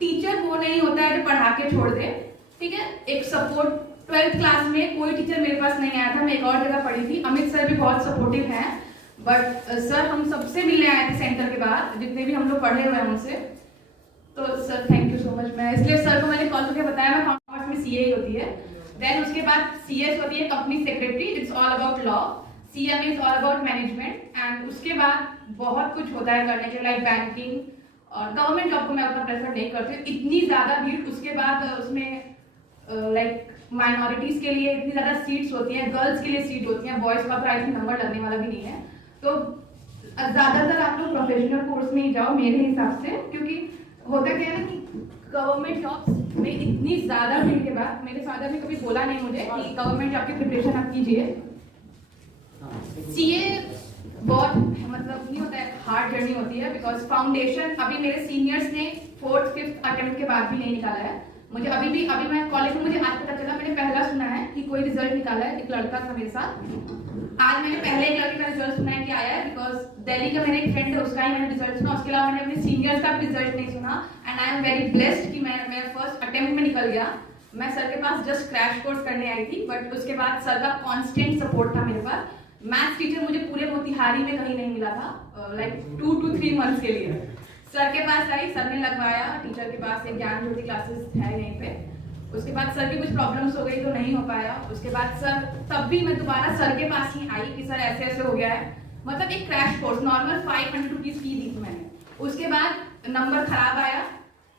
Teacher वो नहीं होता है जो पढ़ा के छोड़ दे, ठीक है। एक सपोर्ट 12th क्लास में कोई टीचर मेरे पास नहीं आया था, मैं एक और जगह पढ़ी थी। अमित सर भी बहुत सपोर्टिव हैं, बट सर हम सबसे मिलने आए थे सेंटर के बाद, जितने भी हम लोग पढ़े हुए हैं उनसे। तो sir thank you so much. मैं इसलिए सर को मैंने कॉल करके बताया, मैं कॉमर्स में सीए होती है, देन उसके बाद सीएस होती है company secretary, it's all about law, CMA is all about management, and उसके बाद बहुत कुछ होता है करने के, लाइक बैंकिंग। और गवर्नमेंट जॉब को मैं उतना प्रेफर नहीं करती, इतनी ज्यादा भीड़। उसके बाद उसमें लाइक माइनॉरिटीज के लिए इतनी ज्यादा सीट्स होती हैं, गर्ल्स के लिए सीट होती हैं, बॉयज का तो आई थिंक नंबर लगने वाला भी नहीं है। तो ज्यादातर आप लोग प्रोफेशनल कोर्स में ही जाओ मेरे हिसाब से, क्योंकि होता क्या है ना कि गवर्नमेंट जॉब्स में इतनी ज्यादा भीड़ के बाद, मेरे फादर ने कभी बोला नहीं मुझे कि गवर्नमेंट जॉब की प्रिपरेशन आप कीजिए। सीए बहुत मतलब नहीं होता है, हार्ड जर्नी होती है, बिकॉज फाउंडेशन अभी मेरे सीनियर्स ने 4th 5th अटेम्प्ट के बाद भी नहीं निकाला है। मुझे अभी मैं कॉलेज में, मुझे आज पता चला, मैंने पहला सुना है कि कोई रिजल्ट निकाला है। एक लड़का था मेरे साथ, आज मैंने पहले एक लड़के का रिजल्ट सुना है कि आया है, बिकॉज दिल्ली का मेरा एक फ्रेंड है, उसका ही मैंने रिजल्ट सुना। उसके अलावा मैंने अपने सीनियर्स का रिजल्ट नहीं सुना, and I am very blessed कि मैं फर्स्ट अटेम्प्ट में निकल गया। मैं सर के पास जस्ट क्रैश कोर्स करने आई थी, बट उसके बाद सर का कांस्टेंट सपोर्ट था मेरे पास। मैथ्स टीचर मुझे पूरे मोतिहारी में कहीं नहीं मिला था, लाइक 2 to 3 मंथ्स के लिए। सर के पास आई, सर ने लगवाया, टीचर के पास एक ज्ञान ज्योति क्लासेस है यहीं पे। उसके बाद सर की कुछ प्रॉब्लम्स हो गई तो नहीं हो पाया। उसके बाद सर, तब भी मैं दोबारा सर के पास ही आई कि सर ऐसे ऐसे हो गया है। मतलब एक क्रैश कोर्स नॉर्मल 500 रुपीज की दी थी मैंने। उसके बाद नंबर खराब आया,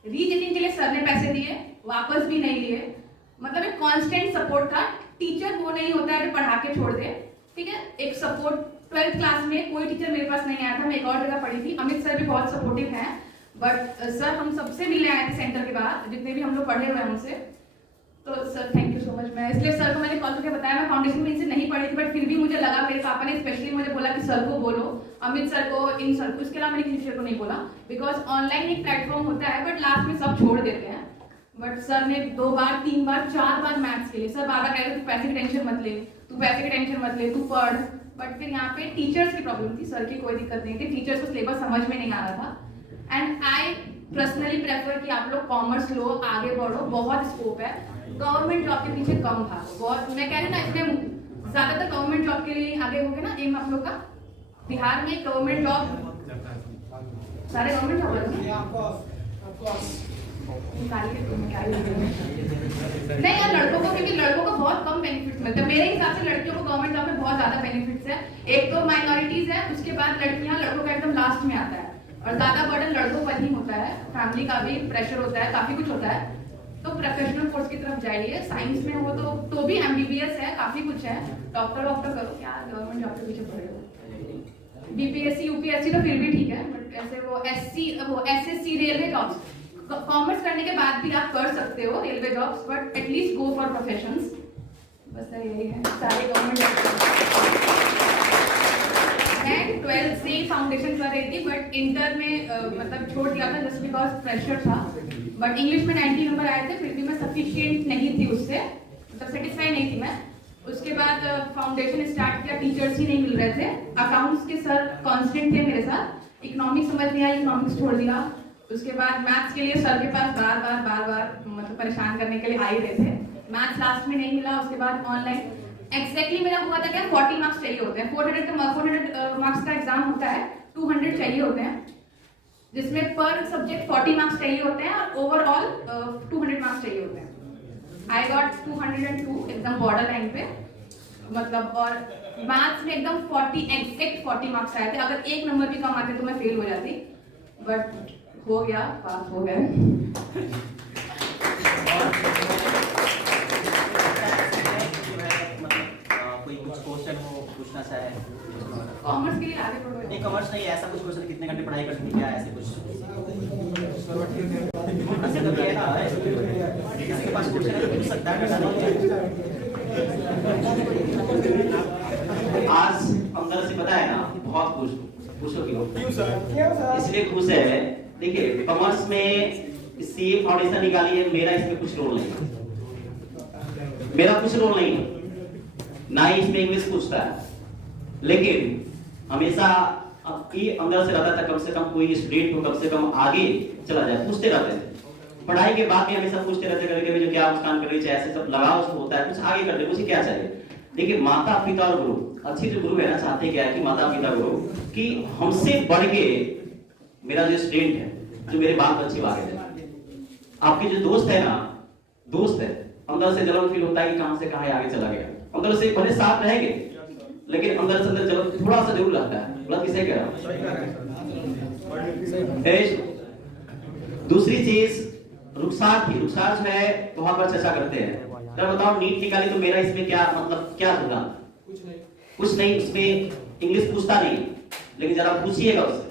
रीचेकिंग के लिए सर ने पैसे दिए, वापस भी नहीं लिए। मतलब एक कांस्टेंट सपोर्ट था। टीचर वो नहीं होता है जो पढ़ा के छोड़ दे, ठीक है। एक सपोर्ट 12th क्लास में कोई टीचर मेरे पास नहीं आया था, मैं एक और जगह पढ़ी थी। अमित सर भी बहुत सपोर्टिव हैं, बट सर हम सबसे मिलने आए थे सेंटर के बाद, जितने भी हम लोग पढ़े हुए हैं उनसे। तो sir thank you so much. मैं इसलिए सर को मैंने कॉल करके बताया, मैं फाउंडेशन में इनसे नहीं पढ़ी थी, बट फिर भी मुझे लगा, मेरे पापा ने स्पेशली मुझे बोला कि सर को बोलो, अमित सर को, इन सर को। इसके अलावा मैंने किसी टीचर को नहीं बोला, बिकॉज ऑनलाइन एक प्लेटफॉर्म होता है, बट लास्ट में सब छोड़ देते हैं। बट सर ने 2 बार 3 बार 4 बार मैथ्स के लिए, सर बाबा कह रहे तू पैसे की टेंशन मत ले, तू पैसे की टेंशन मत ले, तू पढ़। बट फिर यहाँ पे टीचर्स की प्रॉब्लम थी, सर की कोई दिक्कत नहीं थी, टीचर्स को सिलेबस समझ में नहीं आ रहा था। एंड आई पर्सनली प्रेफर कि आप लोग कॉमर्स लो, आगे बढ़ो, बहुत स्कोप है। गवर्नमेंट जॉब के पीछे कम भागो, बहुत। मैं कह रही ना, इसलिए ज्यादातर गवर्नमेंट जॉब के लिए आगे हो गए ना एम आप लोग का। बिहार में गवर्नमेंट जॉब, सारे गवर्नमेंट जॉब नहीं यार, लड़कों को, क्योंकि लड़कों को बहुत कम बेनिफिट्स मिलते हैं। मेरे हिसाब से लड़कियों को गवर्नमेंट जॉब में बहुत ज्यादा बेनिफिट्स है। एक तो माइनॉरिटीज है, उसके बाद लड़कियां, लड़कों का एकदम लास्ट में आता है, और ज्यादा बर्डन लड़कों पर ही होता है, फैमिली का भी प्रेशर होता है, काफी कुछ होता है। तो प्रोफेशनल कोर्स की तरफ जाइए, साइंस में हो तो भी एमबीबीएस है, काफी कुछ है, डॉक्टर करो, क्या गवर्नमेंट जॉब के पीछे पड़े हो। बीपीएससी यूपीएससी तो फिर भी ठीक है, बट ऐसे वो एसएससी रेलवे जॉब्स, कॉमर्स करने के बाद भी आप कर सकते हो railway jobs, but at least go for professions. बस यही है, सारे गवर्नमेंट मैं 12th से फाउंडेशन कर रही थी, बट इंटर में मतलब छोड़ दिया था जस्ट बिकॉज प्रेशर था। बट इंग्लिश में 90 नंबर आए थे, फिर भी मैं सफिशिएंट नहीं थी उससे, मतलब सेटिस्फाई नहीं थी मैं। उसके बाद फाउंडेशन स्टार्ट किया, टीचर्स ही नहीं मिल रहे थे। अकाउंट्स के सर कांस्टेंट थे मेरे साथ, इकोनॉमिक्स समझ नहीं आई, इकोनॉमिक्स छोड़ दिया। उसके बाद मैथ्स के लिए सर के पास बार बार मतलब परेशान करने के लिए आ ही रहे थे। मैथ्स लास्ट में नहीं मिला। उसके बाद ऑनलाइन एग्जैक्टली मेरा हुआ था क्या, 40 मार्क्स चाहिए होते हैं, 400 मार्क्स का एग्जाम होता है, 200 चाहिए होते हैं, जिसमें पर सब्जेक्ट 40 मार्क्स चाहिए होते हैं, और ओवरऑल 200 मार्क्स चाहिए होते हैं। आई गॉट 202 एकदम बॉर्डर लाइन पे, मतलब। और मैथ्स में एकदम 40 एग्जैक्ट 40 मार्क्स आए थे। अगर एक नंबर भी कम आते तो मैं फेल हो जाती, बट हो गया, पास हो गए। कॉमर्स के लिए आगे बढ़ो। नहीं, कॉमर्स नहीं, ऐसा कुछ क्वेश्चन, कितने घंटे पढ़ाई कर सकते हैं, क्या ऐसे कुछ ऐसे तो क्या है, इसके पास क्वेश्चन है तो पूछ सकता है। आज अंदर से पता है ना, बहुत खुश हो क्यों सर? इसलिए खुश है, देखिए कॉमर्स में सीए फाउंडेशन निकाली है, मेरा इसमें कुछ रोल नहीं, मेरा कुछ रोल नहीं, ना ही इसमें इंग्लिश पूछता है, लेकिन हमेशा आपकी अंदर से रहता था कम से कम कोई स्टूडेंट को कम से कम आगे चला जाए, पूछते रहते थे। पढ़ाई के बाद भी हमेशा पूछते रहते कभी जो क्या मुस्कान कर रही है, ऐसे सब लगाव उसको होता है, कुछ आगे कर दे, मुझे क्या चाहिए। देखिए माता पिता और गुरु, अच्छी जो गुरु है ना, चाहते क्या है कि माता पिता गुरु कि हमसे बढ़ के मेरा जो स्टूडेंट है, जो मेरे बाल बच्चे आगे है, आपके जो दोस्त है ना, दोस्त है, अंदर से जलन फील होता है कि कहां से कहां आगे चला गया, अंदर से भले साथ रहेंगे लेकिन अंदर से अंदर जलन थोड़ा सा जरूर रहता है। गलत किसे कह रहा हूं? दूसरी चीज रुखसार थी, रुखसार जो है वहां पर चर्चा करते हैं। जरा बताओ नीट निकाली तो मेरा इसमें क्या मतलब क्या होगा? कुछ नहीं, उसमें इंग्लिश पूछता नहीं, लेकिन जरा पूछिएगा उससे।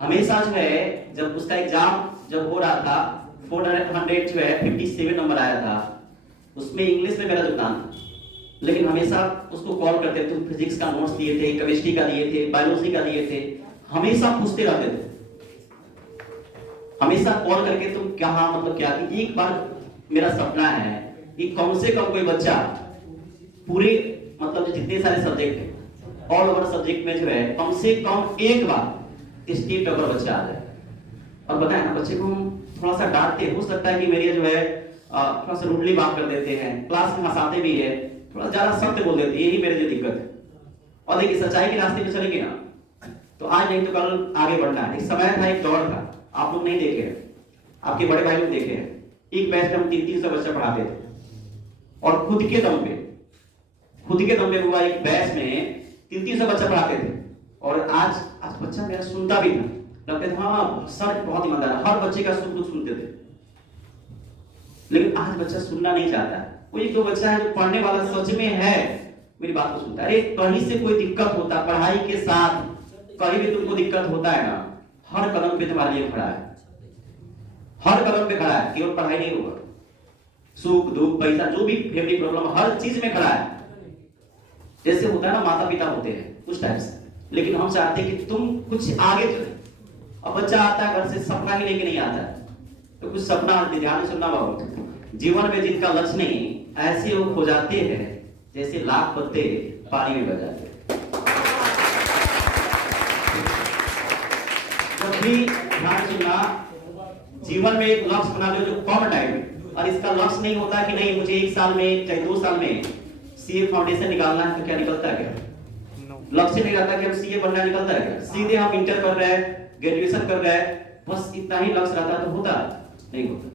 हमेशा जो है जब उसका एग्जाम जब हो रहा था 400 जो है 57 नंबर आया था, उसमें इंग्लिश में मेरा योगदान था, लेकिन हमेशा उसको कॉल करते थे, फिजिक्स का नोट्स दिए थे, केमिस्ट्री का दिए थे, बायोलॉजी का दिए थे, हमेशा पूछते रहते थे, हमेशा कॉल करके तुम क्या मतलब क्या। एक बार मेरा सपना है कि कम से कम कोई बच्चा पूरे मतलब जो जितने सारे सब्जेक्ट है ऑल ओवर सब्जेक्ट में जो है कम से कम एक बार स्टेट टॉपर बच्चा आ जाए। और बताए ना, बच्चे को हम थोड़ा सा डांटते, हो सकता है कि मेरी जो है थोड़ा सा रूडली बात कर देते हैं, क्लास में हंसाते भी है, थोड़ा ज्यादा सख्त बोल देते हैं, यही मेरे जो दिक्कत है। और देखिए सच्चाई के रास्ते पे चलेंगे ना तो आज नहीं तो कल आगे बढ़ना है। एक समय था, एक दौर था, आप लोग नहीं देखे हैं, आपके बड़े भाई लोग देखे हैं, एक बैच में हम 300 बच्चा पढ़ाते थे और खुद के दम पे हुआ एक बैच में 300 बच्चा पढ़ाते थे। और आज बच्चा मेरा सुनता भी था, लगता था हाँ सर बहुत ईमानदार है, हर बच्चे का सुख दुख सुनते थे। लेकिन आज बच्चा सुनना नहीं चाहता। वो एक दो बच्चा है जो पढ़ने वाला सच में है, मेरी बात को सुनता है। अरे कहीं से कोई दिक्कत होता, पढ़ाई के साथ कहीं भी तुमको दिक्कत होता है ना, हर कदम पे तुम्हारे लिए खड़ा है, हर कदम पे खड़ा है, केवल पढ़ाई नहीं होगा, सुख दुख पैसा जो भी फैमिली प्रॉब्लम हर चीज में खड़ा है। जैसे होता है ना माता पिता होते हैं उस टाइप से, लेकिन हम चाहते हैं कि तुम कुछ आगे चले। अब बच्चा आता है घर से सपना ही लेके नहीं आता है, तो कुछ सपना ध्यान से सुनना बाबू, जीवन में जिनका लक्ष्य नहीं ऐसे वो खो जाते हैं जैसे लाख पत्ते पानी में बह जाते हैं। जब भी ध्यान सुनना, जीवन में एक लक्ष्य बना लो जो कम टाइम में, और इसका लक्ष्य नहीं होता कि नहीं मुझे 1 साल में चाहे 2 साल में सीए फाउंडेशन निकालना है, तो क्या निकलता है क्या? लक्ष्य नहीं रहता कि हम सीए बनना, निकलता है क्या? सीधे हम इंटर कर रहे हैं, ग्रेजुएशन कर रहे हैं, बस इतना ही लक्ष्य रहता तो होता नहीं होता।